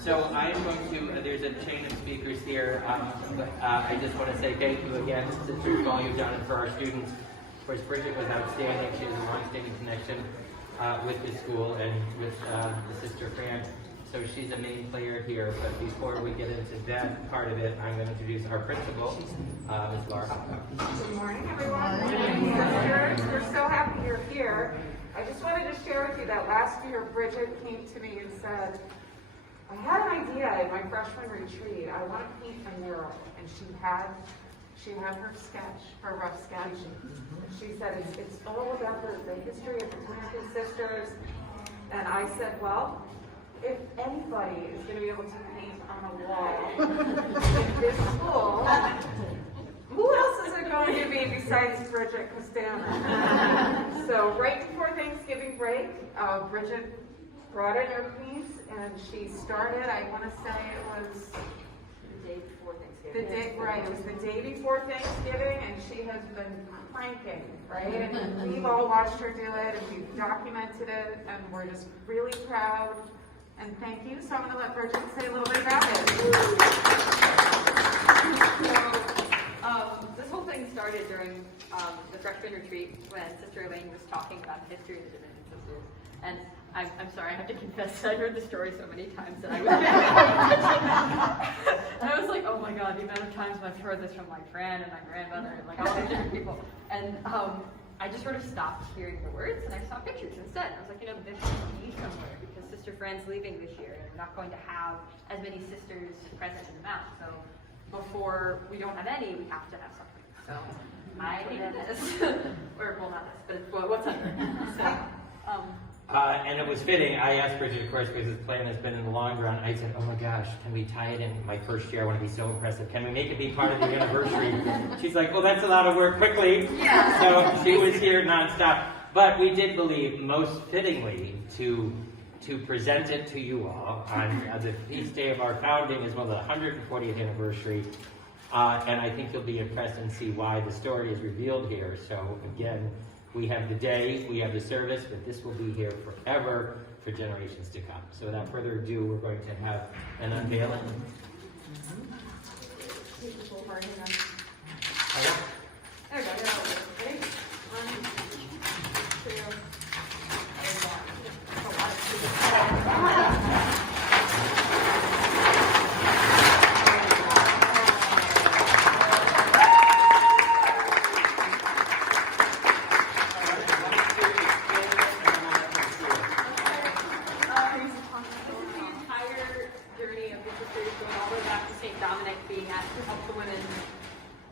So I'm going to, there's a chain of speakers here. I just want to say thank you again, sisters, for all you've done, and for our students. Of course, Bridget was outstanding. She has a long-standing connection with the school and with the sister Fran. So she's a main player here. But before we get into that part of it, I'm going to introduce our principal, Ms. Laura. Good morning, everyone. We're so happy you're here. I just wanted to share with you that last year Bridget came to me and said, I had an idea in my freshman retreat. I want to paint a mural. And she had her sketch, her rough sketch. She said it's all about the history of the Dominican Sisters. And I said, well, if anybody is going to be able to paint on a wall in this school, who else is it going to be besides Bridget Castano? So right before Thanksgiving break, Bridget brought in her paints, and she started, I want to say it was the day before Thanksgiving. It was the day before Thanksgiving, and she has been cranking, right? And we've all watched her do it, and we've documented it, and we're just really proud. And thank you. So I'm going to let Bridget say a little bit about it. So, this whole thing started during the freshman retreat when Sister Elaine was talking about the history of the Dominican Sisters. And I'm sorry, I have to confess, I heard the story so many times that I was and I was like, oh my God, the amount of times I've heard this from my friend and my grandmother and like all these different people. And I just sort of stopped hearing the words and I saw pictures instead. I was like, this should be somewhere because Sister Friend's leaving this year and we're not going to have as many sisters present in the Mount. So before we don't have any, we have to have something. So I did this. Or, well, not this, but it's what's under. So, And it was fitting. I asked Bridget, of course, because this plan has been in the long run. I said, oh my gosh, can we tie it in my first year? I want to be so impressive. Can we make it be part of the anniversary? She's like, well, that's a lot of work quickly. Yeah. So she was here nonstop. But we did believe, most fittingly, to present it to you all on the feast day of our founding as well, the 140th anniversary. And I think you'll be impressed and see why the story is revealed here. So again, we have the day, we have the service, but this will be here forever for generations to come. So without further ado, we're going to have an unveiling. There we go. Ready? 1, 2,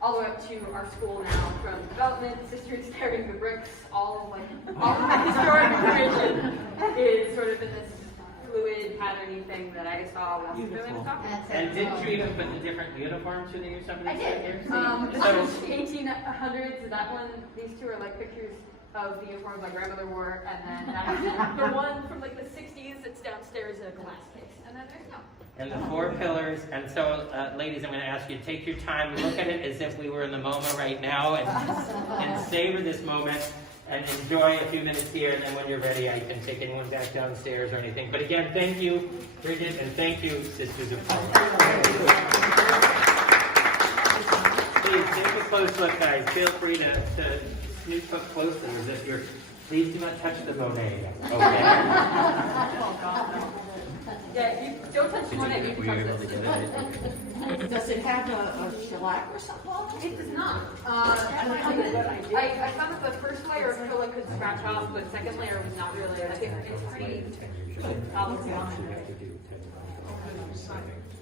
all the way up to our school now, from development, sisters carrying the bricks, all of the historic information is sort of in this fluid, patterny thing that I saw when Billy was talking. And didn't you even put the different uniforms for the new somebody? I did. This is the 1800s. That one, these two are like pictures of the uniforms my grandmother wore, and then the one from like the 60s that's downstairs in a glass case. And then there's no. And the 4 pillars. And so, ladies, I'm going to ask you to take your time, look at it as if we were in the MoMA right now, and savor this moment, and enjoy a few minutes here, and then when you're ready, I can take anyone back downstairs or anything. But again, thank you, Bridget, and thank you, Sisters of Christ. Please, take a close look, guys. Feel free to snoop up closer as if you're, please do not touch the Monet. Okay? Oh, God, no. Yeah, you don't touch one egg, you can touch this. Does it have a shellac or something on it? It does not. I found that the first layer of acrylic could scratch off, but second layer was not really. I think it's pretty solid.